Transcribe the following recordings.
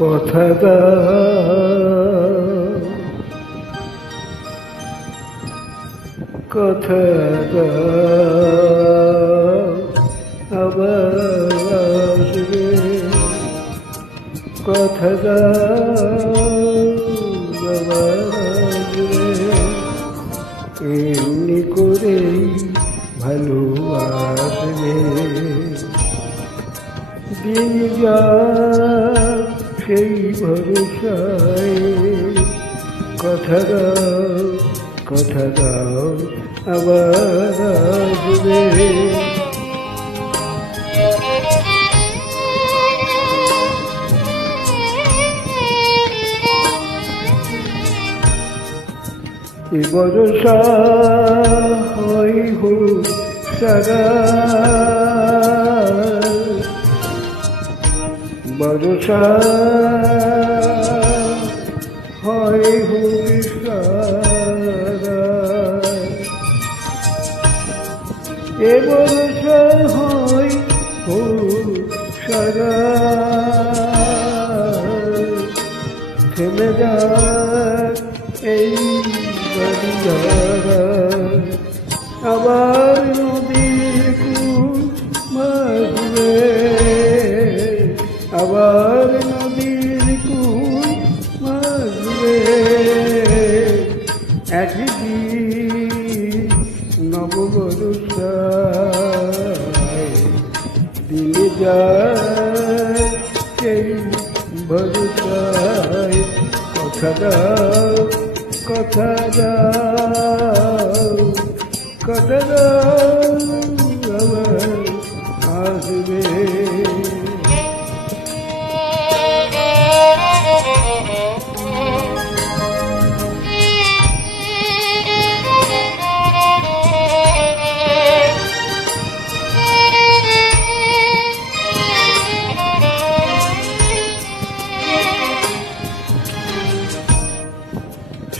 কথা দাও, কথা দাও, আবার আসবে। কথা দাও, আবার আসবে। এমনি করেই ভালোবাসবে। দিন যাক সেই ভরসায়, কথা দাও, কথা দাও, আবার আসবে। এ ভরসা হয় হোক সারা, ভরসা হয় হোক সারা। এ ভরসা হয় হোক সারা। থেমে যাক এই বাড়িধারা, আবার নদীর কূল ভাসবে। আবার নদীর কূল ভাসবে। একদিন নববর্ষায় দিন যায় সেই ভরসায়। কথা দাও, কথা দাও, কথা দাও, আবার আসবে।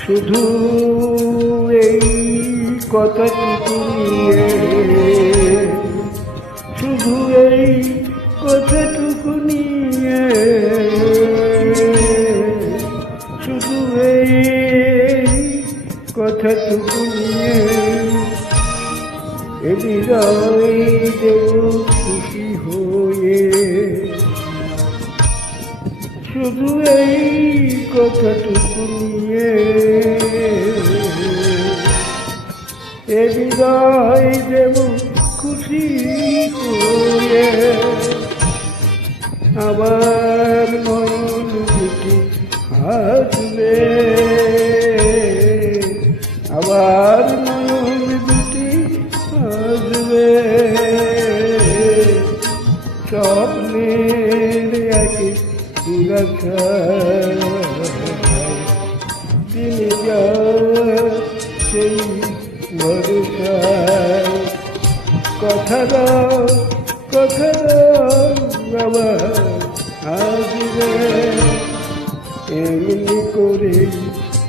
শুধু এই কথাটুকু নিয়ে, শুধু এই কথাটুকু নিয়ে, শুধু এই কথাটুকু নিয়ে এ বিদায় দেব খুশি হয়ে। শুধু এই কথাটুকু নিয়ে এ বিদায় দেব খুশি হয়ে। আবার নয়ন দুটি হাসবে। আবার নয়ন দুটি হাসবে। স্বপ্নের একে দুরাশায় দিন যায় সেই ভরসায়। কথা দাও, কথা দাও, আবার আসবে। এমনি করে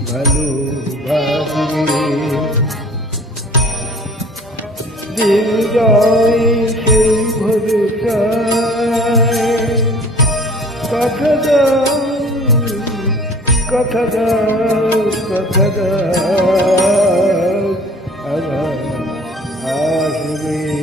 ভালোবাসবে। দিন যায় সেই ভরসায়। কথা দাও, কথা দাও, কথা দাও, আবার আসবে।